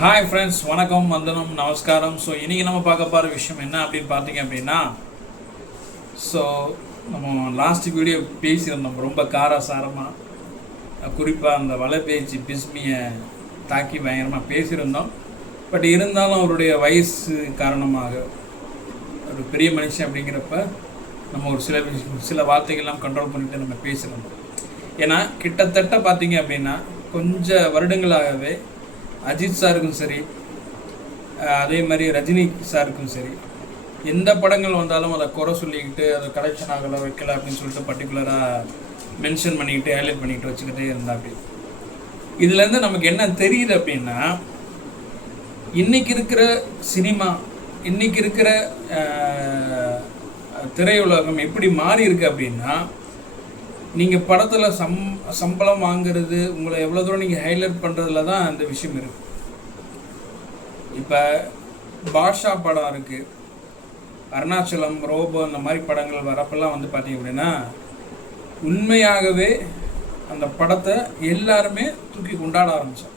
Hi friends, வணக்கம், வந்தனம், நமஸ்காரம். ஸோ இன்றைக்கி நம்ம பார்க்க போகிற விஷயம் என்ன அப்படின்னு பார்த்தீங்க அப்படின்னா, ஸோ நம்ம லாஸ்ட் வீடியோ பேசியிருந்தோம் ரொம்ப காரசாரமாக, குறிப்பாக அந்த வலைபேச்சு பிஸ்மியை தாக்கி பயங்கரமாக பேசியிருந்தோம். பட் இருந்தாலும் அவருடைய வயசு காரணமாக ஒரு பெரிய மனுஷன் அப்படிங்கிறப்ப நம்ம ஒரு சில வார்த்தைகள்லாம் கண்ட்ரோல் பண்ணிட்டு நம்ம பேசியிருந்தோம். ஏன்னா கிட்டத்தட்ட பார்த்தீங்க அப்படின்னா கொஞ்சம் வருடங்களாகவே அஜித் சாருக்கும் சரி, அதே மாதிரி ரஜினி சாருக்கும் சரி, எந்த படங்கள் வந்தாலும் அதை குறை சொல்லிக்கிட்டு அதை கலெக்ஷன் ஆகலை வைக்கல அப்படின்னு சொல்லிட்டு பர்டிகுலராக மென்ஷன் பண்ணிக்கிட்டு ஹைலைட் பண்ணிக்கிட்டு வச்சுக்கிட்டே இருந்தா. அப்படி இதுலேருந்து நமக்கு என்ன தெரியுது அப்படின்னா, இன்றைக்கி இருக்கிற சினிமா, இன்றைக்கி இருக்கிற திரையுலகம் எப்படி மாறி இருக்கு அப்படின்னா, நீங்கள் படத்தில் சம்பளம் வாங்கிறது, உங்களை எவ்வளோ தூரம் நீங்கள் ஹைலைட் பண்ணுறதுல தான் அந்த விஷயம் இருக்குது. இப்போ பாஷா படம் இருக்குது, அருணாச்சலம், ரோபோ, அந்த மாதிரி படங்கள் வரப்பெல்லாம் வந்து பார்த்திங்க அப்படின்னா உண்மையாகவே அந்த படத்தை எல்லாருமே தூக்கி கொண்டாட ஆரம்பித்தோம்.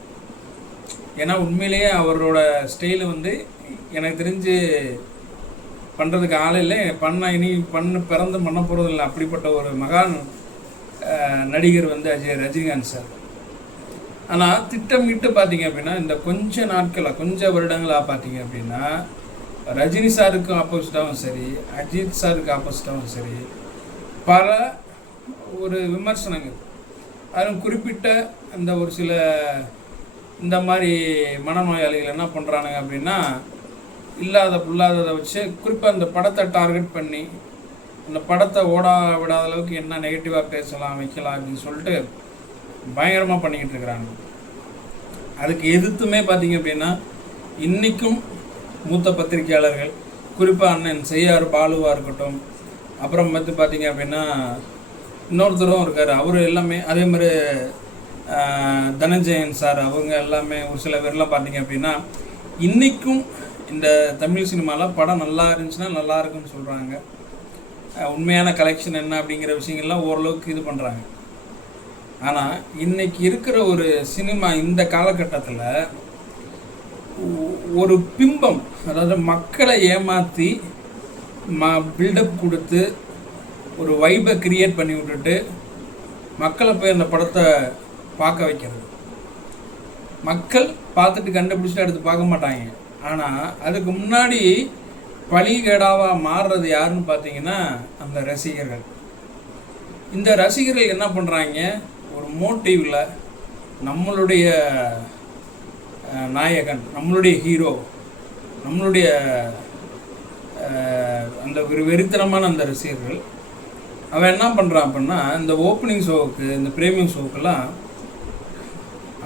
ஏன்னா உண்மையிலேயே அவரோட ஸ்டைலு வந்து எனக்கு தெரிஞ்சு பண்ணுறதுக்கு ஆள் இல்லை, இனி பிறந்து பண்ண போகிறது இல்லை. அப்படிப்பட்ட ஒரு மகான் நடிகர் வந்து ரஜினிகாந்த் சார். ஆனால் திட்டமிட்டு பார்த்தீங்க அப்படின்னா இந்த கொஞ்சம் வருடங்களாக பார்த்தீங்க அப்படின்னா ரஜினி சாருக்கு ஆப்போசிட்டாகவும் சரி, அஜித் சாருக்கு ஆப்போசிட்டாகவும் சரி, பல ஒரு விமர்சனங்கள், அதுவும் குறிப்பிட்ட இந்த ஒரு சில இந்த மாதிரி மனநோயாளிகள் என்ன பண்ணுறானுங்க அப்படின்னா, இல்லாததை வச்சு குறிப்பாக அந்த படத்தை டார்கெட் பண்ணி அந்த படத்தை விடாத அளவுக்கு என்ன நெகட்டிவாக பேசலாம் வைக்கலாம் அப்படின்னு சொல்லிட்டு பயங்கரமாக பண்ணிக்கிட்டு இருக்கிறாங்க. அதுக்கு எதிர்த்துமே பார்த்தீங்க அப்படின்னா இன்றைக்கும் மூத்த பத்திரிகையாளர்கள், குறிப்பாக அண்ணன் செய்யார் பாலுவாக இருக்கட்டும், அப்புறம் பார்த்தீங்க அப்படின்னா இன்னொருத்தரும் இருக்கார், அவர் எல்லாமே அதே மாதிரி தனஞ்சயன் சார், அவங்க எல்லாமே ஒரு சில பேர்லாம் பார்த்தீங்க அப்படின்னா இன்றைக்கும் இந்த தமிழ் சினிமாவில் படம் நல்லா இருந்துச்சுன்னா நல்லா இருக்குன்னு சொல்கிறாங்க. உண்மையான கலெக்ஷன் என்ன அப்படிங்கிற விஷயங்கள்லாம் ஓரளவுக்கு இது பண்ணுறாங்க. ஆனால் இன்றைக்கி இருக்கிற ஒரு சினிமா இந்த காலகட்டத்தில் ஒரு பிம்பம், அதாவது மக்களை ஏமாற்றி பில்டப் கொடுத்து ஒரு வைபை கிரியேட் பண்ணி விட்டுட்டு மக்களை போய் அந்த படத்தை பார்க்க வைக்கிறது. மக்கள் பார்த்துட்டு கண்டுபிடிச்சிட்டு அடுத்து பார்க்க மாட்டாங்க. ஆனால் அதுக்கு முன்னாடி பழிகேடாவாக மாறுறது யாருன்னு பார்த்தீங்கன்னா அந்த ரசிகர்கள். இந்த ரசிகர்கள் என்ன பண்ணுறாங்க, ஒரு மோட்டிவில் நம்மளுடைய நாயகன், நம்மளுடைய ஹீரோ, நம்மளுடைய அந்த ஒரு வெறித்தனமான அந்த ரசிகர்கள் அவன் என்ன பண்ணுறான் அப்படின்னா, இந்த ஓப்பனிங் ஷோவுக்கு, இந்த பிரீமியம் ஷோவுக்கெல்லாம்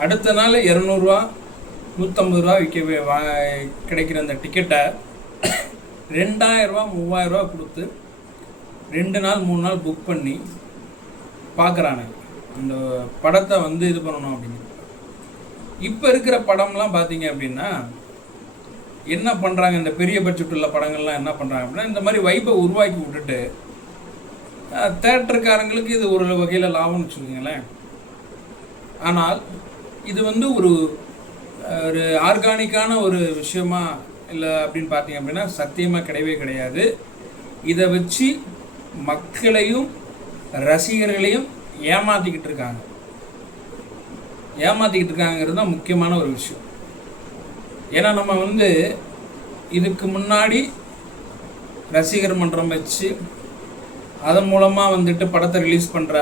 அடுத்த நாள் 200 150 ரூபா கிடைக்கிற அந்த டிக்கெட்டை 2000 3000 கொடுத்து 2 நாள் 3 நாள் புக் பண்ணி பார்க்குறானுங்க அந்த படத்தை வந்து இது பண்ணணும் அப்படின்னு. இப்போ இருக்கிற படம்லாம் பார்த்தீங்க அப்படின்னா என்ன பண்ணுறாங்க, இந்த பெரிய பட்ஜெட் உள்ள படங்கள்லாம் என்ன பண்ணுறாங்க அப்படின்னா இந்த மாதிரி வைப்பை உருவாக்கி விட்டுட்டு தேட்டருக்காரங்களுக்கு இது ஒரு வகையில் லாபம்னு வச்சுக்கோங்களேன். ஆனால் இது வந்து ஒரு ஆர்கானிக்கான ஒரு விஷயமா இல்லை அப்படின்னு பார்த்தீங்க அப்படின்னா சத்தியமாக கிடையாது. இதை வச்சு மக்களையும் ரசிகர்களையும் ஏமாற்றிக்கிட்டு இருக்காங்கிறது தான் முக்கியமான ஒரு விஷயம். ஏன்னா நம்ம வந்து இதுக்கு முன்னாடி ரசிகர் மன்றம் வச்சு அதன் மூலமாக வந்துட்டு படத்தை ரிலீஸ் பண்ணுற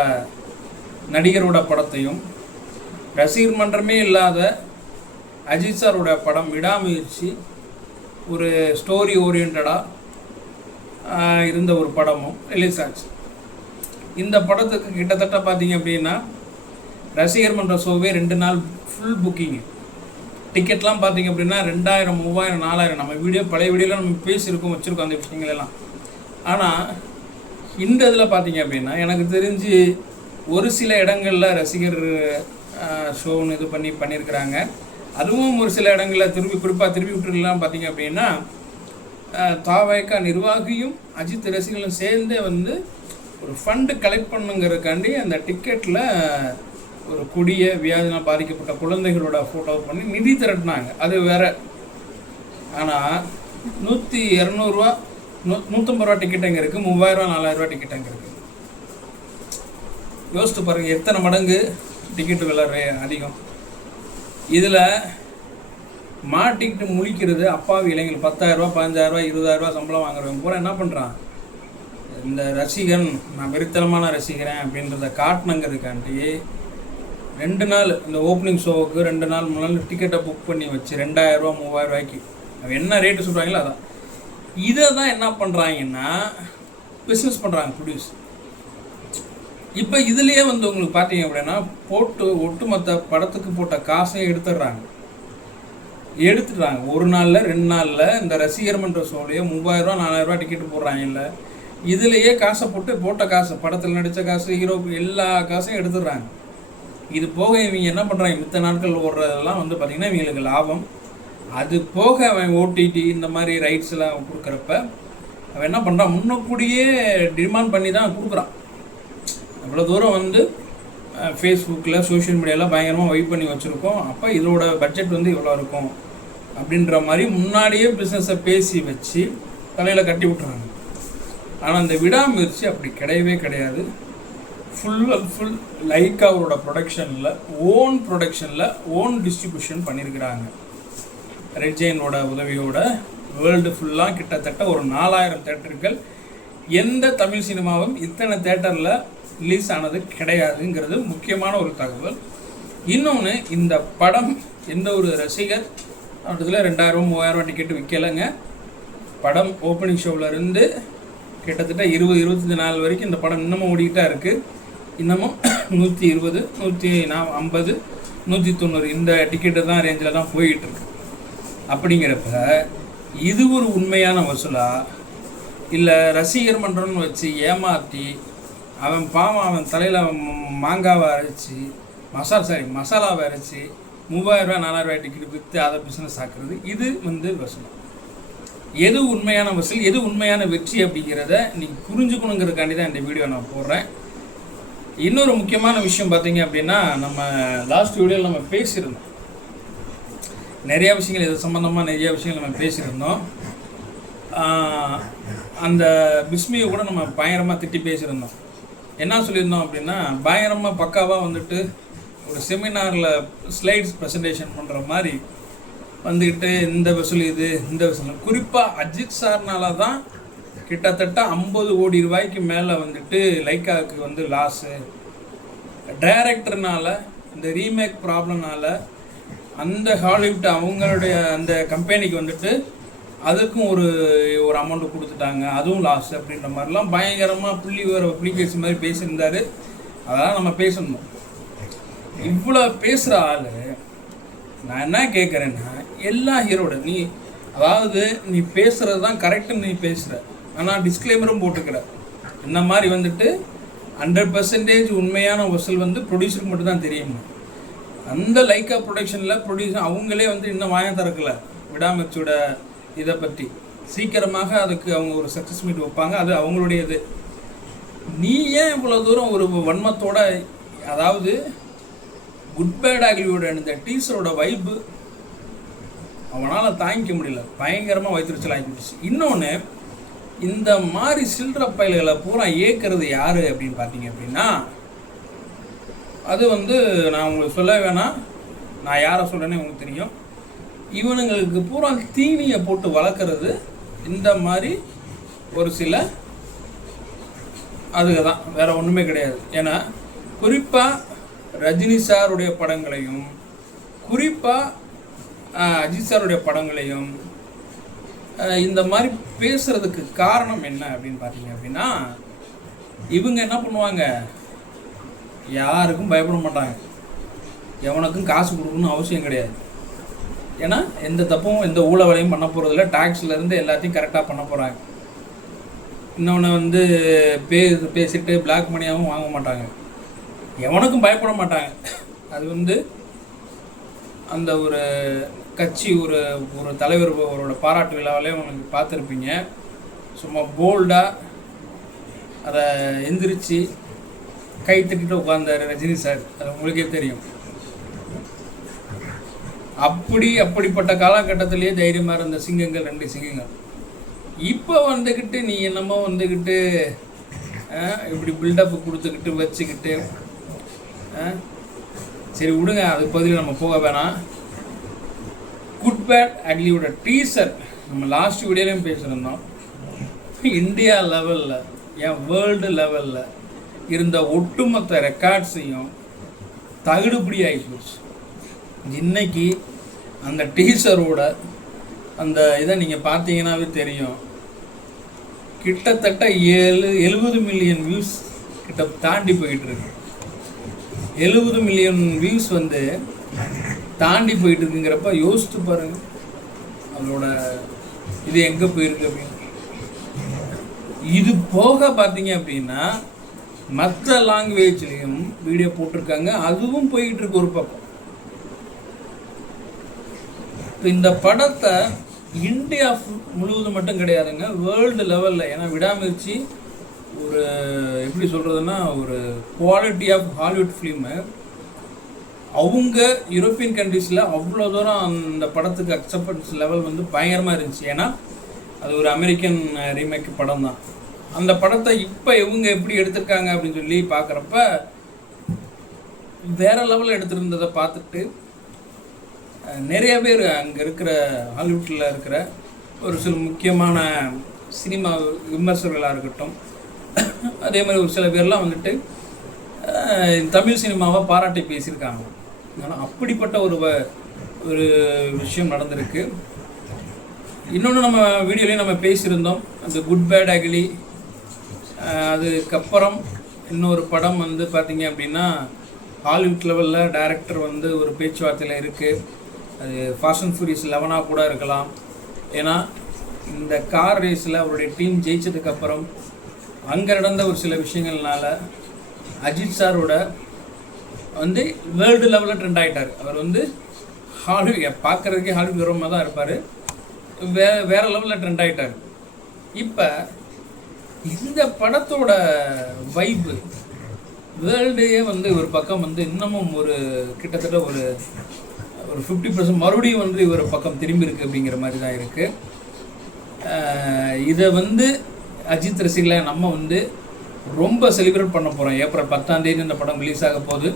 நடிகரோட படத்தையும், ரசிகர் மன்றமே இல்லாத அஜித் சாரோட படம் விடாமுயற்சி, ஒரு ஸ்டோரி ஓரியன்டாக இருந்த ஒரு படமும் ரிலீஸ் ஆச்சு. இந்த படத்துக்கு கிட்டத்தட்ட பார்த்தீங்க அப்படின்னா ரசிகர் மன்ற ஷோவே 2 நாள் ஃபுல் புக்கிங்கு. டிக்கெட்லாம் பார்த்தீங்க அப்படின்னா 2000 3000 4000. நம்ம பழைய வீடியோவில் நம்ம பேசியிருக்கோம், வச்சுருக்கோம் அந்த விஷயங்களெல்லாம். ஆனால் இந்த இதில் பார்த்தீங்க அப்படின்னா எனக்கு தெரிஞ்சு ஒரு சில இடங்களில் ரசிகர் ஷோன்னு இது பண்ணியிருக்கிறாங்க. அதுவும் ஒரு சில இடங்களில் குறிப்பாக திருப்பி விட்டுருலாம். பார்த்தீங்க அப்படின்னா தாவேகா நிர்வாகியும் அஜித் ரசிகர்களும் சேர்ந்தே வந்து ஒரு ஃபண்டு கலெக்ட் பண்ணுங்கிறதுக்காண்டி அந்த டிக்கெட்டில் ஒரு கொடிய வியாதினால் பாதிக்கப்பட்ட குழந்தைகளோட ஃபோட்டோ பண்ணி நிதி திரட்டினாங்க, அது வேற. ஆனால் 200 150 ரூபா டிக்கெட் அங்கே இருக்குது, 3000 4000 டிக்கெட் அங்கே இருக்குது. யோசித்து பாருங்கள், எத்தனை மடங்கு டிக்கெட்டு விலை அதிகம். இதில் மாட்டிக்கிட்டு முழிக்கிறது அப்பாவி இளைஞர்கள். 10,000 15,000 20,000 சம்பளம் வாங்குறவங்க பூரா என்ன பண்ணுறான், இந்த ரசிகன், நான் வெறித்தனமான ரசிக்கிறேன் அப்படின்றத காட்டணுங்கிறதுக்காண்டி 2 நாள் இந்த ஓப்பனிங் ஷோவுக்கு 2 நாள் 3 நாள் டிக்கெட்டை புக் பண்ணி வச்சு 2,000 3,000 அவன் என்ன ரேட்டு சொல்கிறாங்களோ அதான். இதை தான் என்ன பண்ணுறாங்கன்னா பிஸ்னஸ் பண்ணுறாங்க ப்ரொடியூஸ். இப்போ இதுலேயே வந்து உங்களுக்கு பார்த்தீங்க அப்படின்னா போட்டு ஒட்டுமொத்த படத்துக்கு போட்ட காசையும் எடுத்துடுறாங்க. ஒரு நாளில் 2 நாளில் இந்த ரசிகர் மன்ற ஷோலையே 3,000 4,000 டிக்கெட்டு போடுறாங்க. இல்லை இதுலேயே காசை போட்ட காசு, படத்தில் நடித்த காசு, ஹீரோ எல்லா காசையும் எடுத்துடுறாங்க. இது போக இவங்க என்ன பண்ணுறாங்க, மித்த நாட்கள் ஓடுறதெல்லாம் வந்து பார்த்திங்கன்னா இவங்களுக்கு லாபம். அது போக அவன் ஓடிடி இந்த மாதிரி ரைட்ஸ் எல்லாம் கொடுக்குறப்ப அவன் என்ன பண்ணுறான், முன்னக்கூடியே டிமாண்ட் பண்ணி தான் கொடுக்குறான். அவ்வளோ தூரம் வந்து ஃபேஸ்புக்கில் சோஷியல் மீடியாவில் பயங்கரமாக வெயிட் பண்ணி வச்சுருக்கோம், அப்போ இதோட பட்ஜெட் வந்து இவ்வளோ இருக்கும் அப்படின்ற மாதிரி முன்னாடியே பிஸ்னஸை பேசி வச்சு தலையில் கட்டி விட்டுறாங்க. ஆனால் அந்த விடாமுயற்சி அப்படி கிடையவே கிடையாது. ஃபுல் லைக்காவோட ப்ரொடக்ஷனில் ஓன் டிஸ்ட்ரிபியூஷன் பண்ணியிருக்கிறாங்க. ரெட் ஜெயினோட உதவியோட வேர்ல்டு ஃபுல்லாக கிட்டத்தட்ட ஒரு 4000 தேட்டர்கள். எந்த தமிழ் சினிமாவும் இத்தனை தேட்டரில் ரிலீஸ் ஆனது கிடையாதுங்கிறது முக்கியமான ஒரு தகவல். இன்னொன்று, இந்த படம் எந்த ஒரு ரசிகர் அப்படில 2,000 3,000 டிக்கெட்டு விற்கலைங்க. படம் ஓப்பனிங் ஷோவிலேருந்து கிட்டத்தட்ட 20-25 நாள் வரைக்கும் இந்த படம் இன்னமும் ஓடிக்கிட்டே இருக்குது. இன்னமும் 120 150 190 இந்த டிக்கெட்டு தான் ரேஞ்சில் தான் போயிட்டுருக்கு. அப்படிங்கிறப்ப இது ஒரு உண்மையான வசூலா, இல்லை ரசிகர் மன்றம்னு வச்சு ஏமாற்றி அவன் பாவம் அவன் தலையில் மாங்காவை அரைச்சி மசாலாவை அரைச்சி 3,000 4,000 டிக்கெட் விற்று அதை பிஸ்னஸ் ஆக்குறது, இது வந்து வசூல். எது உண்மையான வசூல், எது உண்மையான வெற்றி அப்படிங்கிறத நீங்கள் புரிஞ்சுக்கணுங்கிறதுக்காண்டி தான் இந்த வீடியோ நான் போடுறேன். இன்னொரு முக்கியமான விஷயம் பார்த்தீங்க அப்படின்னா, நம்ம லாஸ்ட் வீடியோவில் நம்ம பேசியிருந்தோம் நிறையா விஷயங்கள், இது சம்மந்தமாக நிறையா விஷயங்கள் நம்ம பேசியிருந்தோம். அந்த பிஸ்மியை கூட நம்ம பயங்கரமாக திட்டி பேசியிருந்தோம். என்ன சொல்லியிருந்தோம் அப்படின்னா, பயங்கரமாக பக்காவாக வந்துட்டு ஒரு செமினாரில் ஸ்லைட்ஸ் ப்ரெசன்டேஷன் பண்ணுற மாதிரி வந்துக்கிட்டு இந்த வசூல் இது இந்த வசூல், குறிப்பாக அஜித் சார்னால தான் கிட்டத்தட்ட 50 கோடி ரூபாய்க்கு மேலே வந்துட்டு லைக்காவுக்கு வந்து லாஸு. டைரக்டர்னால இந்த ரீமேக் ப்ராப்ளம்னால அந்த ஹாலிவுட் அவங்களுடைய அந்த கம்பெனிக்கு வந்துட்டு அதுக்கும் ஒரு அமௌண்ட்டு கொடுத்துட்டாங்க, அதுவும் லாஸ் அப்படின்ற மாதிரிலாம் பயங்கரமாக புள்ளிகேசி மாதிரி பேசியிருந்தார். அதெல்லாம் நம்ம பேசணும். இவ்வளோ பேசுகிற ஆள் நான் என்ன கேட்குறேன்னா, எல்லா ஹீரோட நீ பேசுகிறது தான் கரெக்டுன்னு நீ பேசுகிற, ஆனால் டிஸ்க்ளைமரும் போட்டுக்கிற. இந்த மாதிரி வந்துட்டு 100% உண்மையான வசூல் வந்து ப்ரொடியூசருக்கு மட்டும்தான் தெரியும். அந்த லைக்கா ப்ரொடக்ஷனில் ப்ரொடியூசர் அவங்களே வந்து இன்னும் வாயம் திறக்கலை விடாமுயற்சியோட இதை பற்றி. சீக்கிரமாக அதுக்கு அவங்க ஒரு சக்ஸஸ் மீட் வைப்பாங்க, அது அவங்களுடைய இது. நீ ஏன் இவ்வளோ தூரம் ஒரு வன்மத்தோட, அதாவது குட் பேட் ஆகியோட இந்த டீச்சரோட வைப்பு அவனால் தாங்கிக்க முடியல, பயங்கரமாக வைத்திருச்சல் ஆகிடுச்சு. இன்னொன்று, இந்த மாதிரி சில்லற பயல்களை பூரா ஏற்கிறது யார் அப்படின்னு பார்த்தீங்க அப்படின்னா, அது வந்து நான் உங்களுக்கு சொல்ல வேணாம், நான் யாரை சொல்கிறேன்னு உங்களுக்கு தெரியும். இவனுங்களுக்கு பூரா தீனியை போட்டு வளர்க்குறது இந்த மாதிரி ஒரு சில அதுக்கு தான், வேறு ஒன்றுமே கிடையாது. ஏன்னா குறிப்பாக ரஜினி சாருடைய படங்களையும் குறிப்பாக அஜித் சாருடைய படங்களையும் இந்த மாதிரி பேசுகிறதுக்கு காரணம் என்ன அப்படின்னு பார்த்தீங்க அப்படின்னா, இவங்க என்ன பண்ணுவாங்க, யாருக்கும் பயப்பட மாட்டாங்க, எவனுக்கும் காசு கொடுக்கணும்னு அவசியம் கிடையாது. ஏன்னா எந்த தப்பும் எந்த ஊழ வேலையும் பண்ண போகிறதில்ல, டேக்ஸ்லேருந்து எல்லாத்தையும் கரெக்டாக பண்ண போகிறாங்க. இன்னொன்று வந்து பேசிட்டு பிளாக் மணியாகவும் வாங்க மாட்டாங்க, எவனுக்கும் பயப்பட மாட்டாங்க. அது வந்து அந்த ஒரு கட்சி ஒரு தலைவர் அவரோட பாராட்டு விழாவிலே உங்களுக்கு பார்த்துருப்பீங்க, சும்மா போல்டாக அதை எந்திரிச்சு கை தட்டிட்டு உட்கார்ந்தாரு ரஜினி சார், அது உங்களுக்கே தெரியும். அப்படிப்பட்ட காலகட்டத்திலேயே தைரியமாக இருந்த சிங்கங்கள் 2 சிங்கங்கள். இப்போ வந்துக்கிட்டு நீ என்னமோ வந்துக்கிட்டு இப்படி பில்டப் கொடுத்துக்கிட்டு வச்சுக்கிட்டு சரி விடுங்க, அது பதில் நம்ம போக வேணாம். குட் பேட் அக்லியோட டீசர் நம்ம லாஸ்ட் வீடியோலையும் பேசியிருந்தோம். இந்தியா லெவலில் ஏன் வேர்ல்டு லெவலில் இருந்த ஒட்டுமொத்த ரெக்கார்ட்ஸையும் தகுடுபடி ஆகி போச்சு. இன்னைக்கு அந்த டீசரோட அந்த இதை நீங்கள் பார்த்தீங்கன்னாவே தெரியும், கிட்டத்தட்ட 70 மில்லியன் வியூஸ் கிட்ட தாண்டி போயிட்டுருக்கு. 70 மில்லியன் வியூஸ் தாண்டி போயிட்டு இருக்குங்கிறப்ப யோசித்து பாருங்க அதோட இது எங்கே போயிருக்கு அப்படின்னு. இது போக பார்த்தீங்க அப்படின்னா மற்ற லாங்குவேஜ்லேயும் வீடியோ போட்டிருக்காங்க, அதுவும் போயிட்டு இருக்கு ஒரு பக்கம். இப்போ இந்த படத்தை இந்தியா முழுவதும் மட்டும் கிடையாதுங்க, வேர்ல்டு லெவலில். ஏன்னா விடாமுயற்சி ஒரு எப்படி சொல்கிறதுன்னா ஒரு குவாலிட்டி ஆஃப் ஹாலிவுட் ஃபிலிமு. அவங்க யூரோப்பியன் கண்ட்ரீஸில் அவ்வளோ தூரம் அந்த படத்துக்கு அக்செப்டன்ஸ் லெவல் பயங்கரமாக இருந்துச்சு. ஏன்னா அது ஒரு அமெரிக்கன் ரீமேக் படம் தான். அந்த படத்தை இப்போ இவங்க எப்படி எடுத்திருக்காங்க அப்படின்னு சொல்லி பார்க்குறப்ப வேறு லெவலில் எடுத்திருந்ததை பார்த்துட்டு நிறைய பேர் அங்கே இருக்கிற ஹாலிவுட்டில் இருக்கிற ஒரு சில முக்கியமான சினிமா விமர்சகர்களாக இருக்கட்டும், அதே மாதிரி ஒரு சில பேர்லாம் தமிழ் சினிமாவை பாராட்டி பேசியிருக்காங்க. ஆனால் அப்படிப்பட்ட ஒரு விஷயம் நடந்திருக்கு. இன்னொன்று நம்ம வீடியோலேயும் நம்ம பேசியிருந்தோம், அந்த குட் பேட் அக்லி. அதுக்கப்புறம் இன்னொரு படம் பார்த்தீங்க அப்படின்னா ஹாலிவுட் லெவலில் டைரக்டர் ஒரு பேச்சுவார்த்தையில் இருக்குது. அது ஃபாஸ்ட் அண்ட் ஃபியூரியஸ் 11 கூட இருக்கலாம். ஏன்னா இந்த கார் ரேஸில் அவருடைய டீம் ஜெயிச்சதுக்கப்புறம் அங்கே நடந்த ஒரு சில விஷயங்கள்னால அஜித் சாரோட வேர்ல்டு லெவலில் ட்ரெண்ட் ஆகிட்டார். அவர் ஹாலிவுட் பார்க்குறதுக்கே ஹாலிவுட் கௌரவமாக தான் இருப்பார், வேறு லெவலில் ட்ரெண்ட் ஆகிட்டார். இப்போ இந்த படத்தோட வைப்பு வேர்ல்டையே ஒரு பக்கம் இன்னமும் கிட்டத்தட்ட ஒரு 50% மறுபடியும் இவர் பக்கம் திரும்பி இருக்குது அப்படிங்கிற மாதிரி தான் இருக்குது. இதை அஜித் ரசிகளை நம்ம ரொம்ப செலிப்ரேட் பண்ண போகிறோம். ஏப்ரல் 10ஆம் தேதி இந்த படம் ரிலீஸ் ஆக போகுது.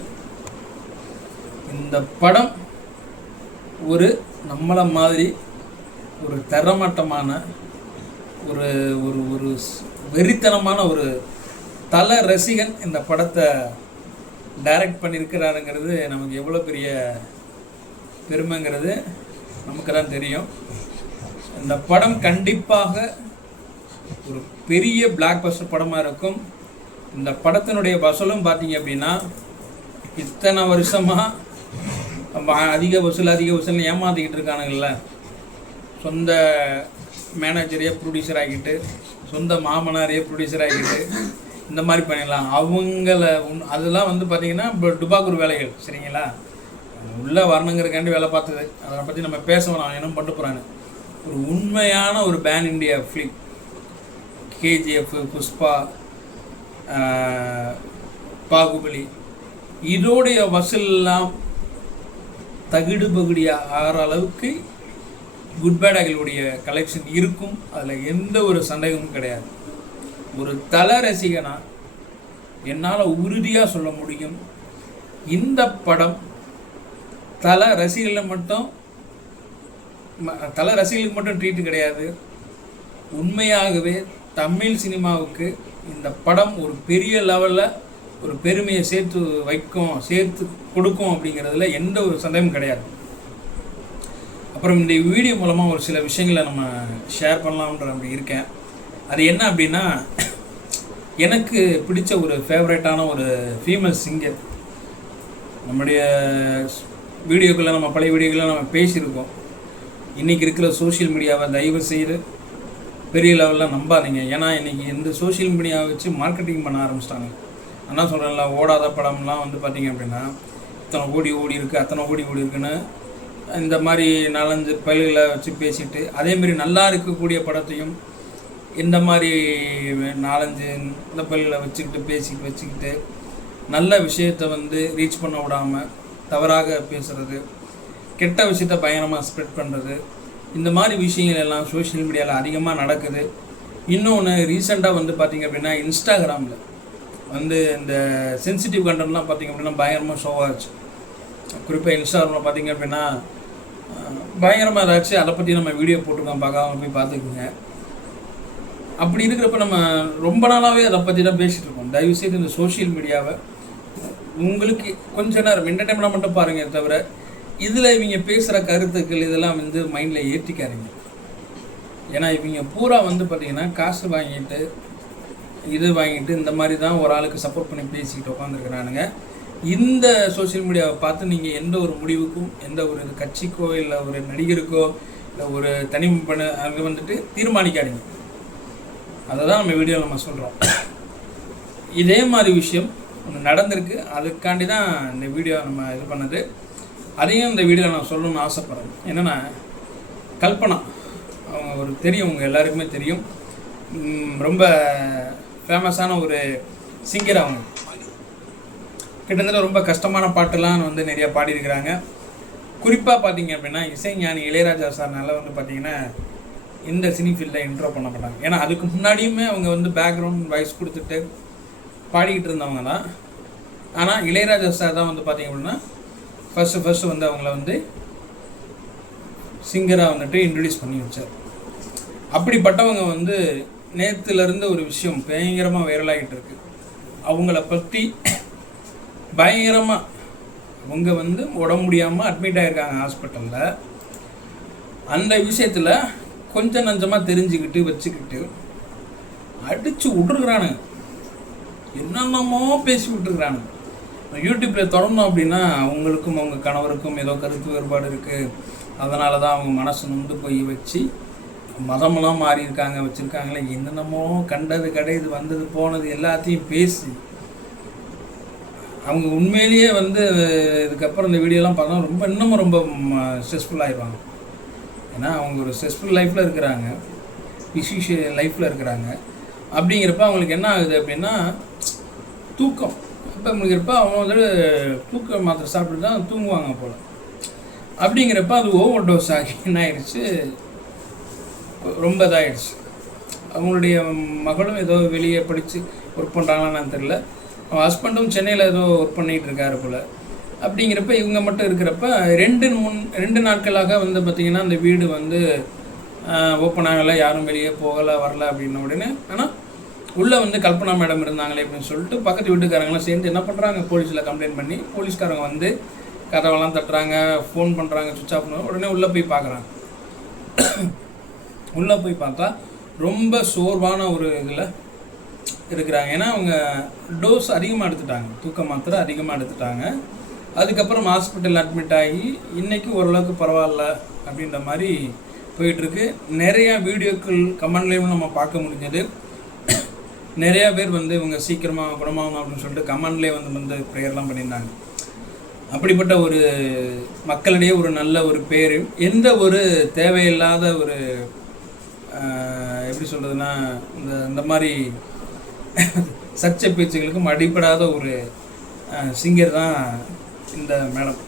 இந்த படம் நம்மளை மாதிரி ஒரு தரமட்டமான ஒரு ஒரு ஒரு வெறித்தனமான ஒரு தல ரசிகன் இந்த படத்தை டைரக்ட் பண்ணியிருக்கிறாருங்கிறது நமக்கு எவ்வளோ பெரிய பெருமைங்கிறது நமக்கு தான் தெரியும். இந்த படம் கண்டிப்பாக ஒரு பெரிய பிளாக் பஸ்டர் படமாக இருக்கும். இந்த படத்தினுடைய வசூலும் பார்த்தீங்க அப்படின்னா இத்தனை வருஷமாக அதிக வசூல்னு ஏமாற்றிக்கிட்டு இருக்கானுங்கள, சொந்த மேனேஜரையே ப்ரொடியூசர் ஆகிட்டு, சொந்த மாமனாரையே ப்ரொடியூசர் ஆகிட்டு இந்த மாதிரி பண்ணிடலாம். அதெல்லாம் பார்த்தீங்கன்னா இப்போ டுபாக்கூர் வேலைகள், சரிங்களா, உள்ளே வரணுங்கிறக்காண்டி வேலை பார்த்தது. அதை பற்றி நம்ம பேசணும், என்ன பண்ணிட்டு போகிறான்னு. ஒரு உண்மையான ஒரு pan India film, KGF, Pushpa, Baahubali, இதோடைய வசூல்லாம் தகுடு பகுடியாக ஆகிற அளவுக்கு குட் பேட் அக்லியுடைய கலெக்ஷன் இருக்கும். அதில் எந்த ஒரு சந்தேகமும் கிடையாது. ஒரு தல ரசிகனா என்னால் உறுதியாக சொல்ல முடியும், இந்த படம் தல ரசிகர்களுக்கு மட்டும் ட்ரீட்டு கிடையாது. உண்மையாகவே தமிழ் சினிமாவுக்கு இந்த படம் ஒரு பெரிய லெவலில் ஒரு பெருமையை சேர்த்து கொடுக்கும் அப்படிங்கிறதுல எந்த ஒரு சந்தேகமும் கிடையாது. அப்புறம் இந்த வீடியோ மூலமாக ஒரு சில விஷயங்களை நம்ம ஷேர் பண்ணலாம்ன்ற அப்படி இருக்கேன். அது என்ன அப்படின்னா, எனக்கு பிடிச்ச ஒரு ஃபேவரட்டான ஒரு ஃபீமேல் சிங்கர். நம்முடைய வீடியோக்களை நம்ம பழைய வீடியோக்களை நம்ம பேசியிருக்கோம். இன்றைக்கி இருக்கிற சோஷியல் மீடியாவை தயவு செய்து பெரிய லெவலில் நம்பாதீங்க. ஏன்னா இன்றைக்கி இந்த சோஷியல் மீடியாவை வச்சு மார்க்கெட்டிங் பண்ண ஆரம்பிச்சிட்டாங்க. ஆனால் சொல்கிறேன்ல, ஓடாத படம்லாம் பார்த்திங்க அப்படின்னா இத்தனை கோடி ஓடி இருக்குது, அத்தனை கோடி ஓடி இருக்குன்னு இந்த மாதிரி 4-5 பயில்களை வச்சு பேசிட்டு, அதேமாரி நல்லா இருக்கக்கூடிய படத்தையும் இந்த மாதிரி 4-5 இந்த பயில்களை வச்சுக்கிட்டு வச்சுக்கிட்டு நல்ல விஷயத்தை வந்து ரீச் பண்ண விடாமல் தவறாக பேசுகிறது, கெட்ட விஷயத்தை பயங்கரமாக ஸ்ப்ரெட் பண்ணுறது, இந்த மாதிரி விஷயங்கள் எல்லாம் சோஷியல் மீடியாவில் அதிகமாக நடக்குது. இன்னொன்று ரீசெண்டாக வந்து பார்த்திங்க அப்படின்னா இன்ஸ்டாகிராமில் வந்து இந்த சென்சிட்டிவ் கண்டென்ட்லாம் பார்த்திங்க அப்படின்னா பயங்கரமாக ஷோவாச்சு. குறிப்பாக இன்ஸ்டாகிராமில் பார்த்திங்க அப்படின்னா பயங்கரமாக ஏதாச்சும் அதை பற்றி நம்ம வீடியோ போட்டுருக்கோம், பார்க்காம போய் பார்த்துக்குங்க. அப்படி இருக்கிறப்ப நம்ம ரொம்ப நாளாகவே அதை பற்றி தான் பேசிகிட்டு இருக்கோம். தயவுசெய்து இந்த சோஷியல் மீடியாவை உங்களுக்கு கொஞ்ச நேரம் என்டர்டைன்மெண்ட்டாக மட்டும் பாருங்கள், தவிர இதில் இவங்க பேசுகிற கருத்துக்கள் இதெல்லாம் வந்து மைண்டில் ஏற்றிக்காதீங்க. ஏன்னா இவங்க பூரா வந்து பார்த்திங்கன்னா காசு வாங்கிட்டு இது வாங்கிட்டு இந்த மாதிரி தான் ஒரு ஆளுக்கு சப்போர்ட் பண்ணி பேசிக்கிட்டு உட்காந்துருக்குறானுங்க. இந்த சோஷியல் மீடியாவை பார்த்து நீங்கள் எந்த ஒரு முடிவுக்கும் எந்த ஒரு கட்சிக்கோ இல்லை ஒரு நடிகருக்கோ இல்லை ஒரு தனிப்பட்ட அங்கே வந்துட்டு தீர்மானிக்காதீங்க. அதை தான் நம்ம வீடியோவில் நம்ம சொல்கிறோம். இதே மாதிரி விஷயம் ஒன்று நடந்திருக்கு, அதுக்காண்டி தான் இந்த வீடியோ நம்ம இது பண்ணது. அதையும் இந்த வீடியோ நான் சொல்லணும்னு ஆசைப்பட்றேன். என்னென்னா கல்பனா அவங்க ஒரு தெரியும், உங்கள் எல்லாருக்குமே தெரியும், ரொம்ப ஃபேமஸான ஒரு சிங்கர். அவங்க கிட்டத்தட்ட ரொம்ப கஷ்டமான பாட்டெல்லாம் வந்து நிறையா பாடியிருக்கிறாங்க. குறிப்பாக பார்த்தீங்க அப்படின்னா இசைஞானி இளையராஜா சார்னால வந்து பார்த்திங்கன்னா இந்த சினி ஃபீல்டில் இன்ட்ரோ பண்ணப்பட்டாங்க. ஏன்னா அதுக்கு முன்னாடியுமே அவங்க வந்து பேக்ரவுண்ட் வாய்ஸ் கொடுத்துட்டு பாடிக்கிட்டு இருந்தவங்க தான். ஆனால் இளையராஜா சார் தான் வந்து பார்த்திங்க அப்படின்னா ஃபஸ்ட்டு வந்து அவங்கள வந்து சிங்கராக வந்துட்டு இன்ட்ரடியூஸ் பண்ணி வச்சார். அப்படிப்பட்டவங்க வந்து நேற்றுலேருந்து ஒரு விஷயம் பயங்கரமாக வைரலாகிட்டு இருக்கு. அவங்கள பற்றி பயங்கரமாக அவங்க வந்து உடம்பு முடியாமல் அட்மிட் ஆகிருக்காங்க ஹாஸ்பிட்டலில். அந்த விஷயத்தில் கொஞ்சம் நஞ்சமாக தெரிஞ்சுக்கிட்டு வச்சுக்கிட்டு அடித்து விட்டுருக்குறானுங்க, என்னென்னமோ பேசி விட்டுருக்குறானுங்க. யூடியூப்பில் தொடர்ந்தோம் அப்படின்னா அவங்களுக்கும் அவங்க கணவருக்கும் ஏதோ கருத்து வேறுபாடு இருக்குது, அதனால தான் அவங்க மனசு நொந்து போய் வச்சு மதமெல்லாம் மாறியிருக்காங்க வச்சுருக்காங்களே, என்னென்னமோ கண்டது கிடையாது வந்தது போனது எல்லாத்தையும் பேசி அவங்க உண்மையிலேயே வந்து இதுக்கப்புறம் இந்த வீடியோலாம் பார்த்தா ரொம்ப இன்னமும் ரொம்ப ஸ்ட்ரெஸ்ஃபுல்லாகிடுவாங்க. ஏன்னா அவங்க ஒரு ஸ்ட்ரெஸ்ஃபுல் லைஃப்பில் இருக்கிறாங்க, பிஸி லைஃப்பில் இருக்கிறாங்க. அப்படிங்கிறப்ப அவங்களுக்கு என்ன ஆகுது அப்படின்னா தூக்கம் இப்போ முடிக்கிறப்ப அவங்க வந்து தூக்க மாத்திரை சாப்பிட்டு தான் தூங்குவாங்க போல். அப்படிங்கிறப்ப அது ஓவர் டோஸ் ஆகி என்ன ஆயிடுச்சு, ரொம்ப இதாகிடுச்சு. அவங்களுடைய மகளும் ஏதோ வெளியே படித்து ஒர்க் பண்ணுறாங்களான்னு தெரியல, அவன் ஹஸ்பண்டும் சென்னையில் ஏதோ ஒர்க் பண்ணிகிட்டு இருக்காரு போல். அப்படிங்கிறப்ப இவங்க மட்டும் இருக்கிறப்ப 2 நாட்களாக வந்து பார்த்திங்கன்னா அந்த வீடு வந்து ஓப்பன் ஆகலை, யாரும் வெளியே போகலை வரலை அப்படின்ன உடனே. ஆனால் உள்ளே வந்து கல்பனா மேடம் இருந்தாங்களே அப்படின்னு சொல்லிட்டு பக்கத்து வீட்டுக்காரங்களாம் சேர்ந்து என்ன பண்ணுறாங்க, போலீஸில் கம்ப்ளைண்ட் பண்ணி போலீஸ்காரங்க வந்து கதவெல்லாம் தட்டுறாங்க, ஃபோன் பண்ணுறாங்க, சுவிட்ச் ஆஃப் பண்ண உடனே உள்ளே போய் பார்க்குறாங்க. உள்ளே போய் பார்த்தா ரொம்ப சோர்வான ஒரு இதில் இருக்கிறாங்க. ஏன்னா அவங்க டோஸ் அதிகமாக எடுத்துட்டாங்க, தூக்க மாத்திரை அதிகமாக எடுத்துட்டாங்க. அதுக்கப்புறம் ஹாஸ்பிட்டல் அட்மிட் ஆகி இன்றைக்கி ஓரளவுக்கு பரவாயில்ல அப்படின்ற மாதிரி போயிட்டுருக்கு. நிறையா வீடியோக்கள் கமெண்ட்லேயும் நம்ம பார்க்க முடிஞ்சது. நிறையா பேர் வந்து இவங்க சீக்கிரமாக குணமாகணும் அப்படின்னு சொல்லிட்டு கமெண்ட்லேயே வந்து ப்ரேயர்லாம் பண்ணியிருந்தாங்க. அப்படிப்பட்ட ஒரு மக்களிடையே ஒரு நல்ல ஒரு பேர், எந்த ஒரு தேவையில்லாத ஒரு எப்படி சொல்கிறதுனா இந்த மாதிரி சர்ச்சை பேச்சுகளுக்கும் அடிப்படாத ஒரு சிங்கர் தான் இந்த மேடம்.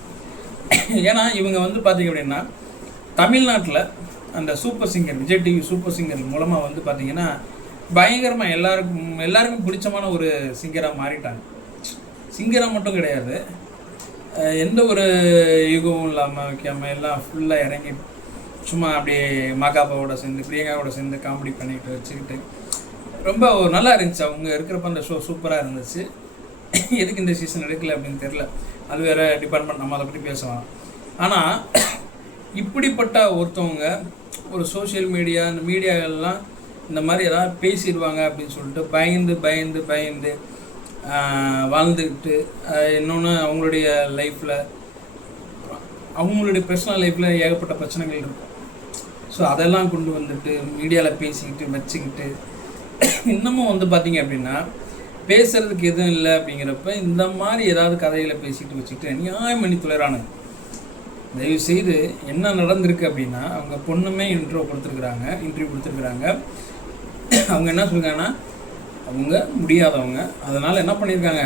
ஏன்னா இவங்க வந்து பார்த்திங்க அப்படின்னா தமிழ்நாட்டில் அந்த super singer Vijay TV super singer மூலமாக வந்து பார்த்திங்கன்னா பயங்கரமாக எல்லாருக்கும் பிடிச்சமான ஒரு சிங்கராக மாறிட்டாங்க. சிங்கராக மட்டும் கிடையாது, எந்த ஒரு யுகமும் இல்லாமல் வைக்காமல் எல்லாம் ஃபுல்லாக இறங்கி சும்மா அப்படியே மகாபாவோட சேர்ந்து பிரியங்காவோட சேர்ந்து காமெடி பண்ணிக்கிட்டு வச்சுக்கிட்டு ரொம்ப நல்லா இருந்துச்சு. அவங்க இருக்கிறப்ப அந்த ஷோ சூப்பராக இருந்துச்சு. எதுக்கு இந்த சீசன் எடுக்கலை அப்படின்னு தெரில, அது வேறு டிபார்ட்மெண்ட், நம்ம அதை பற்றி பேசலாம். ஆனால் இப்படிப்பட்ட ஒருத்தவங்க ஒரு சோஷியல் மீடியா இந்த மீடியாவெல்லாம் இந்த மாதிரி ஏதாவது பேசிடுவாங்க அப்படின்னு சொல்லிட்டு பயந்து வாழ்ந்துக்கிட்டு, இன்னொன்று அவங்களுடைய லைஃப்பில் அவங்களுடைய பர்சனல் லைஃப்பில் ஏகப்பட்ட பிரச்சனைகள் இருக்கும். ஸோ அதெல்லாம் கொண்டு வந்துட்டு மீடியாவில் பேசிக்கிட்டு வச்சுக்கிட்டு இன்னமும் வந்து பார்த்திங்க அப்படின்னா பேசுகிறதுக்கு எதுவும் இல்லை. அப்படிங்கிறப்ப இந்த மாதிரி ஏதாவது கதைகளை பேசிக்கிட்டு வச்சுக்கிட்டு நியாயம் பண்ணி துளைறானுங்க. தயவுசெய்து என்ன நடந்திருக்கு அப்படின்னா அவங்க பொண்ணுமே இன்டர்வியூ கொடுத்துருக்குறாங்க. அவங்க என்ன சொல்லியிருக்காங்கன்னா அவங்க முடியாதவங்க, அதனால் என்ன பண்ணியிருக்காங்க,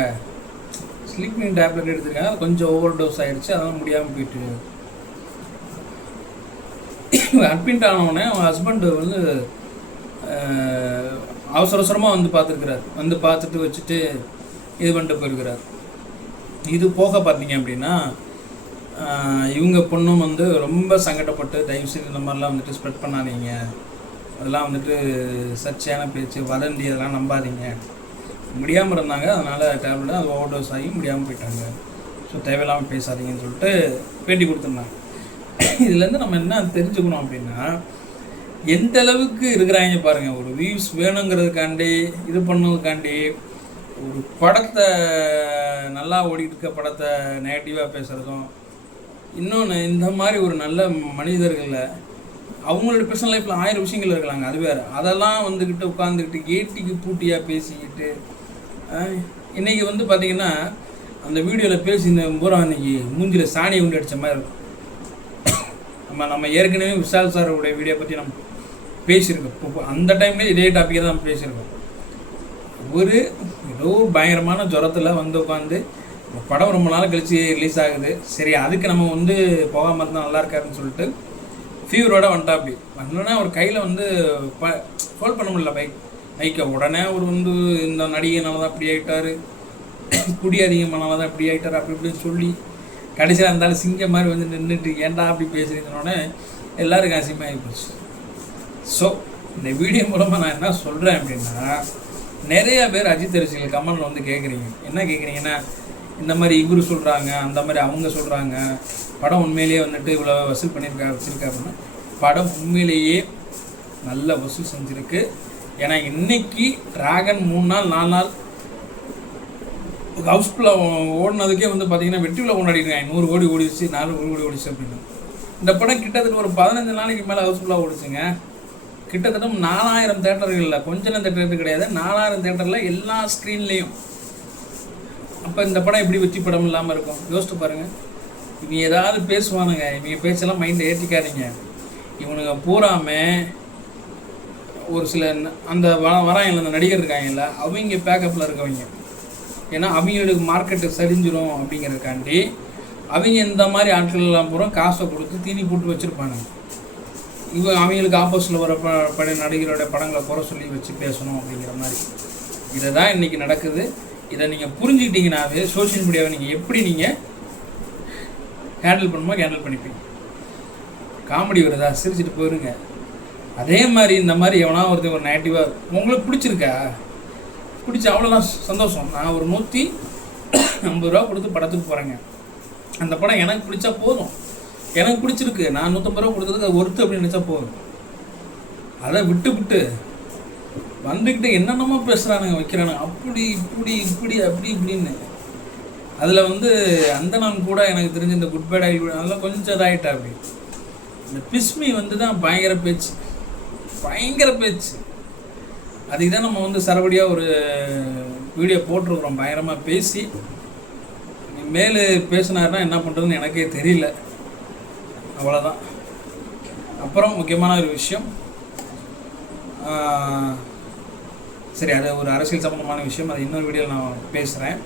ஸ்லீப்பிங் டேப்லெட் எடுத்துருக்காங்க, கொஞ்சம் ஓவர் டோஸ் ஆகிடுச்சு, அதெல்லாம் முடியாமல் போயிட்டு அட்மிட் ஆனவுடனே அவங்க ஹஸ்பண்டு வந்து அவசர அவசரமாக வந்து பார்த்துருக்குறாரு. வந்து பார்த்துட்டு வச்சுட்டு இது பண்ணிட்டு போயிருக்கிறார். இது போக பார்த்தீங்க அப்படின்னா இவங்க பொண்ணும் வந்து ரொம்ப சங்கடப்பட்டு தயவுசெய்து இந்த மாதிரிலாம் வந்துட்டு ஸ்ப்ரெட் பண்ணாதீங்க, அதெல்லாம் வந்துட்டு சர்ச்சையான பேச்சு, வதந்தி, அதெல்லாம் நம்பாதீங்க. முடியாமல் இருந்தாங்க, அதனால் டேப்லெட் அது ஓவர் டோஸ் ஆகி முடியாமல் போயிட்டாங்க. ஸோ தேவையில்லாமல் பேசாதீங்கன்னு சொல்லிட்டு பேட்டி கொடுத்துருந்தாங்க. இதுலேருந்து நம்ம என்ன தெரிஞ்சுக்கணும் அப்படின்னா, எந்த அளவுக்கு இருக்கிறாங்க பாருங்கள். ஒரு வியூஸ் வேணுங்கிறதுக்காண்டி இது பண்ணதுக்காண்டி ஒரு படத்தை நல்லா ஓடிட்டு இருக்க படத்தை நெகட்டிவாக பேசுகிறதும், இன்னொன்று இந்த மாதிரி ஒரு நல்ல மனிதர்களில் அவங்களோட பர்சனல் லைஃப்பில் 1000 விஷயங்கள் இருக்கலாங்க, அது வேறு. அதெல்லாம் வந்துக்கிட்டு உட்காந்துக்கிட்டு ஏட்டிக்கு பூட்டியாக பேசிக்கிட்டு இன்றைக்கி வந்து பார்த்திங்கன்னா அந்த வீடியோவில் பேசின பூரா அன்றைக்கி மூஞ்சில் சாணியை உண்டு அடித்த மாதிரி இருக்கும். நம்ம ஏற்கனவே விஷால் சாரோடைய வீடியோ பற்றி நம்ம பேசியிருக்கோம். அந்த டைம்லேயே இதே டாப்பிக்கை தான் நம்ம பேசியிருக்கோம். ஒரு ஏதோ பயங்கரமான ஜுரத்தில் வந்து உட்காந்து படம் ரொம்ப நாள் கழித்து ரிலீஸ் ஆகுது, சரி அதுக்கு நம்ம வந்து போகாமல் இருந்தால் நல்லா இருக்காருன்னு சொல்லிட்டு ஃபீவரோட வந்துட்டாப்படி. வந்தோடனே அவர் கையில் வந்து ஹோல்ட் பண்ண முடியல பைக்கை. உடனே அவர் வந்து இந்த நடிகைனால தான் இப்படி ஆகிட்டார், குடி அதிகமானால தான் இப்படி ஆகிட்டார், அப்படி இப்படின்னு சொல்லி கடைசியாக இருந்தாலும் சிங்கம் மாதிரி வந்து நின்றுட்டு ஏன்டா அப்படி பேசுகிறீங்கன்னொடனே எல்லாருக்கும் அசிங்கமாகி போச்சு. ஸோ இந்த வீடியோ மூலமாக நான் என்ன சொல்கிறேன் அப்படின்னா, நிறைய பேர் அஜித் ரசிகர்கள் கமெண்ட்ல வந்து கேட்குறீங்க. என்ன கேட்குறீங்கன்னா, இந்த மாதிரி இவர் சொல்கிறாங்க, அந்த மாதிரி அவங்க சொல்கிறாங்க, படம் உண்மையிலேயே வந்துட்டு இவ்வளோ வசூல் வச்சுருக்கா அப்படின்னா, படம் உண்மையிலேயே நல்ல வசூல் செஞ்சுருக்கு. ஏன்னா இன்றைக்கி ட்ராகன் 3 நாள் 4 நாள் ஹவுஸ்ஃபுல்லாக ஓடினதுக்கே வந்து பார்த்திங்கன்னா வெற்றியில் கொண்டாடிருக்காங்க. 100 கோடி ஓடிச்சு, 400 கோடி ஓடிச்சு அப்படின்னு. இந்த படம் கிட்டத்தட்ட ஒரு 15 நாளைக்கு மேலே ஹவுஸ்ஃபுல்லாக ஓடிச்சுங்க. கிட்டத்தட்ட 4000 தேட்டர்களில், கொஞ்சம் தேட்டர் கிடையாது, 4000 தேட்டரில் எல்லா ஸ்க்ரீன்லேயும். அப்போ இந்த படம் எப்படி வெற்றி படம் இல்லாமல் இருக்கும்? யோசிச்சு பாருங்கள். இவங்க ஏதாவது பேசுவானுங்க, இவங்க பேச்செல்லாம் மைண்டை ஏற்றிக்காதீங்க. இவனுங்க பூராமல் ஒரு சில அந்த வராங்கல்ல, அந்த நடிகர் இருக்காங்கல்ல, அவங்க பேக்கப்பில் இருக்கவங்க. ஏன்னா அவங்களுக்கு மார்க்கெட்டு சரிஞ்சிடும் அப்படிங்கிறதுக்காண்டி அவங்க இந்த மாதிரி ஆட்கள்லாம் பூரா காசை கொடுத்து தீனி போட்டு வச்சுருப்பானுங்க. அவங்களுக்கு ஆப்போசிட்டில் வர நடிகரோட படங்களை குறை சொல்லி வச்சு பேசணும் அப்படிங்கிற மாதிரி. இதை தான் இன்றைக்கி நடக்குது. இதை நீங்கள் புரிஞ்சுக்கிட்டீங்கன்னாவே சோஷியல் மீடியாவை நீங்கள் எப்படி நீங்கள் ஹேண்டில் பண்ணுமோ ஹேண்டில் பண்ணிப்பீங்க. காமெடி வருதா, சிரிச்சுட்டு போயிருங்க. அதே மாதிரி இந்த மாதிரி எவனா ஒருத்தர் ஒரு நெகட்டிவாக உங்களுக்கு பிடிச்சிருக்கா, பிடிச்சி அவ்வளோதான் சந்தோஷம். நான் ஒரு 150 ரூபா கொடுத்து படத்துக்கு போகிறேங்க, அந்த படம் எனக்கு பிடிச்சா போதும், எனக்கு பிடிச்சிருக்கு, நான் 150 ரூபா கொடுத்ததுக்கு அது ஒர்த்து அப்படின்னு நினச்சா போதும். அதை விட்டு வந்துக்கிட்டு என்னென்னமோ பேசுகிறானுங்க, வைக்கிறானுங்க, அப்படி இப்படி இப்படி அப்படி இப்படின்னு. அதில் வந்து அந்த நான் கூட எனக்கு தெரிஞ்ச இந்த குட் பேட் ஆகி அதெல்லாம் கொஞ்சம் இதாகிட்டா. அப்படி இந்த பிஸ்மி வந்து தான் பயங்கர பேச்சு. அதுக்கு தான் நம்ம வந்து சரபடியாக ஒரு வீடியோ போட்டிருக்கிறோம். பயங்கரமாக பேசி மேலே பேசினாருன்னா என்ன பண்ணுறதுன்னு எனக்கே தெரியல. அவ்வளோதான். அப்புறம் முக்கியமான ஒரு விஷயம், சரி அது ஒரு அரசியல் சம்பந்தமான விஷயம், அது இன்னொரு வீடியோவில் நான் பேசுகிறேன்.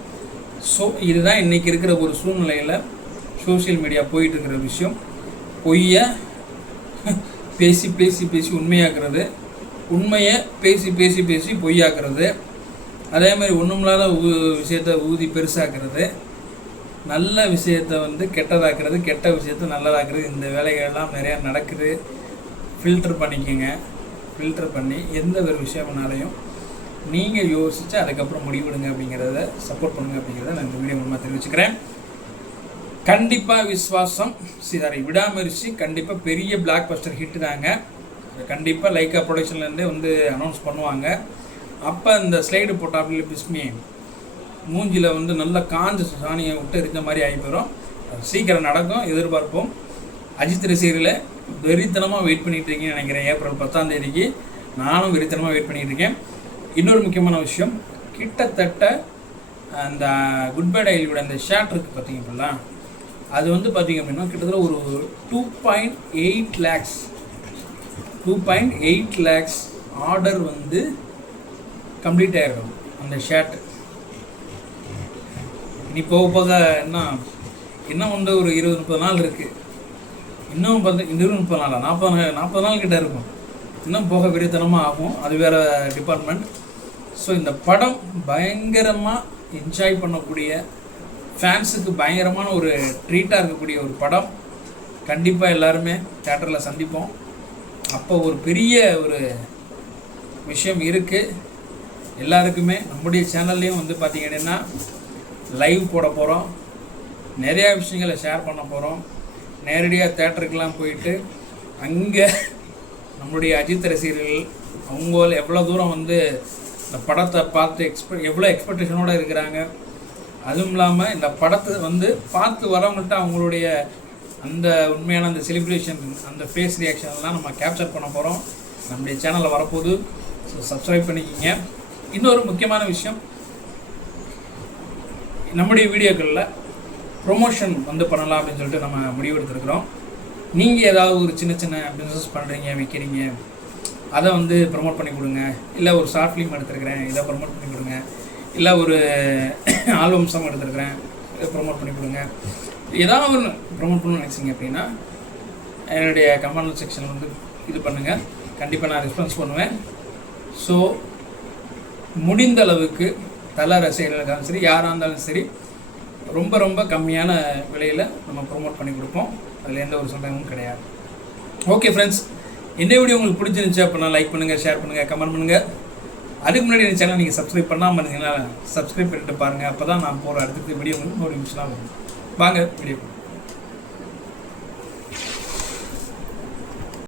ஸோ இதுதான் இன்றைக்கி இருக்கிற ஒரு சூழ்நிலையில் சோஷியல் மீடியா போயிட்டுருக்கிற விஷயம். பொய்யை பேசி பேசி பேசி உண்மையாக்குறது, உண்மையை பேசி பேசி பேசி பொய்யாக்குறது, அதே மாதிரி ஒன்றுமில்லாத விஷயத்தை ஊதி பெருசாக்குறது, நல்ல விஷயத்தை வந்து கெட்டதாக்குறது, கெட்ட விஷயத்தை நல்லதாக்குறது, இந்த வேலைகள்லாம் நிறையா நடக்குது. ஃபில்டர் பண்ணிக்கோங்க. ஃபில்டர் பண்ணி எந்த ஒரு விஷயம்னாலையும் நீங்கள் யோசித்து அதுக்கப்புறம் முடிவெடுங்க அப்படிங்கிறத சப்போர்ட் பண்ணுங்கள் அப்படிங்கிறத நான் இந்த வீடியோ மூலமாக தெரிவிச்சுக்கிறேன். கண்டிப்பாக விஸ்வாசம் விடாமுயற்சி கண்டிப்பாக பெரிய பிளாக் பஸ்டர் ஹிட்டு தாங்க. கண்டிப்பாக லைக்கா ப்ரொடக்ஷன்லேருந்தே வந்து அனௌன்ஸ் பண்ணுவாங்க. அப்போ இந்த ஸ்லைடு போட்டாப்பில் பிஸ்மி மூஞ்சியில் வந்து நல்லா காஞ்ச சாணியை விட்டு இருக்க மாதிரி ஆகி போயிடும். சீக்கிரம் நடக்கும், எதிர்பார்ப்போம். அஜித் ரசிகர்களை வெறித்தனமாக வெயிட் பண்ணிகிட்டு இருக்கீங்கன்னு நினைக்கிறேன். ஏப்ரல் 10ஆம் தேதிக்கு நானும் வெறித்தனமாக வெயிட் பண்ணிகிட்டு இருக்கேன். இன்னொரு முக்கியமான விஷயம், கிட்டத்தட்ட அந்த குட் பேட் ஐலியோட அந்த ஷாட் இருக்குது பார்த்தீங்க அப்படின்னா, அது வந்து பார்த்திங்க அப்படின்னா கிட்டத்தட்ட ஒரு 2.8 லேக்ஸ் ஆர்டர் வந்து கம்ப்ளீட் ஆகிருக்கும் அந்த ஷர்ட். இனி போக போக இன்னும் வந்து ஒரு 20-30 நாள் இருக்குது. இன்னும் 20-30 நாளா 40 நாள் கிட்ட இருக்கும். இன்னும் போக விரித்தனமாக ஆகும். அது வேறு டிபார்ட்மெண்ட். ஸோ இந்த படம் பயங்கரமாக என்ஜாய் பண்ணக்கூடிய, ஃபேன்ஸுக்கு பயங்கரமான ஒரு ட்ரீட்டாக இருக்கக்கூடிய ஒரு படம். கண்டிப்பாக எல்லாருமே தியேட்டரில் சந்திப்போம். அப்போ ஒரு பெரிய ஒரு விஷயம் இருக்குது. எல்லாருக்குமே நம்முடைய சேனல்லையும் வந்து பார்த்திங்கன்னா லைவ் போட போகிறோம். நிறையா விஷயங்களை ஷேர் பண்ண போகிறோம். நேரடியாக தேட்டருக்கெலாம் போயிட்டு அங்கே நம்முடைய அஜித் ரசிகர்கள் அவங்க எவ்வளோ தூரம் வந்து இந்த படத்தை பார்த்து எவ்வளோ எக்ஸ்பெக்டேஷனோடு இருக்கிறாங்க. அதுவும் இல்லாமல் இந்த படத்தை வந்து பார்த்து வரவங்கள்ட்ட அவங்களுடைய அந்த உண்மையான அந்த செலிப்ரேஷன், அந்த ஃபேஸ் ரியாக்ஷன்லாம் நம்ம கேப்சர் பண்ண போகிறோம். நம்முடைய சேனலில் வரப்போகுது. ஸோ சப்ஸ்கிரைப் பண்ணிக்கிங்க. இன்னொரு முக்கியமான விஷயம், நம்முடைய வீடியோக்களில் ப்ரொமோஷன் வந்து பண்ணலாம் அப்படின்னு சொல்லிட்டு நம்ம முடிவெடுத்துருக்குறோம். நீங்கள் ஏதாவது ஒரு சின்ன சின்ன பிஸ்னஸ் பண்ணுறீங்க, விற்கிறீங்க, அதை வந்து ப்ரொமோட் பண்ணி கொடுங்க. இல்லை ஒரு ஷார்ட் ஃபிலிம் எடுத்துருக்கிறேன், இதை ப்ரொமோட் பண்ணி கொடுங்க. இல்லை ஒரு ஆல்பம் சாங் எடுத்துருக்கிறேன், இதை ப்ரொமோட் பண்ணி கொடுங்க. ஏதாவது ஒன்று ப்ரொமோட் பண்ணணும்னு நினச்சிங்க அப்படின்னா என்னுடைய கமெண்ட் செக்ஷனில் வந்து இது பண்ணுங்கள். கண்டிப்பாக நான் ரெஸ்பான்ஸ் பண்ணுவேன். ஸோ முடிந்த அளவுக்கு தல ரசிகர்களுக்காக சரி, யாராக இருந்தாலும் சரி, ரொம்ப ரொம்ப கம்மியான விலையில் நம்ம ப்ரொமோட் பண்ணி கொடுப்போம். அதில் எந்த ஒரு சந்தேகமும் கிடையாது. ஓகே ஃப்ரெண்ட்ஸ், இந்த வீடியோ உங்களுக்கு பிடிச்சிருந்துச்சு அப்படின்னா லைக் பண்ணுங்கள், ஷேர் பண்ணுங்கள், கமெண்ட் பண்ணுங்கள். அதுக்கு முன்னாடி இந்த சேனல் நீங்கள் சப்ஸ்கிரைப் பண்ணாமல் இருந்தீங்கன்னா சப்ஸ்கிரைப் பண்ணிட்டு பாருங்கள். அப்போ தான் நான் போகிற அடுத்த வீடியோ உங்களுக்கு நோட்டிஃபிகேஷனாக வரும். வாங்க வீடியோ.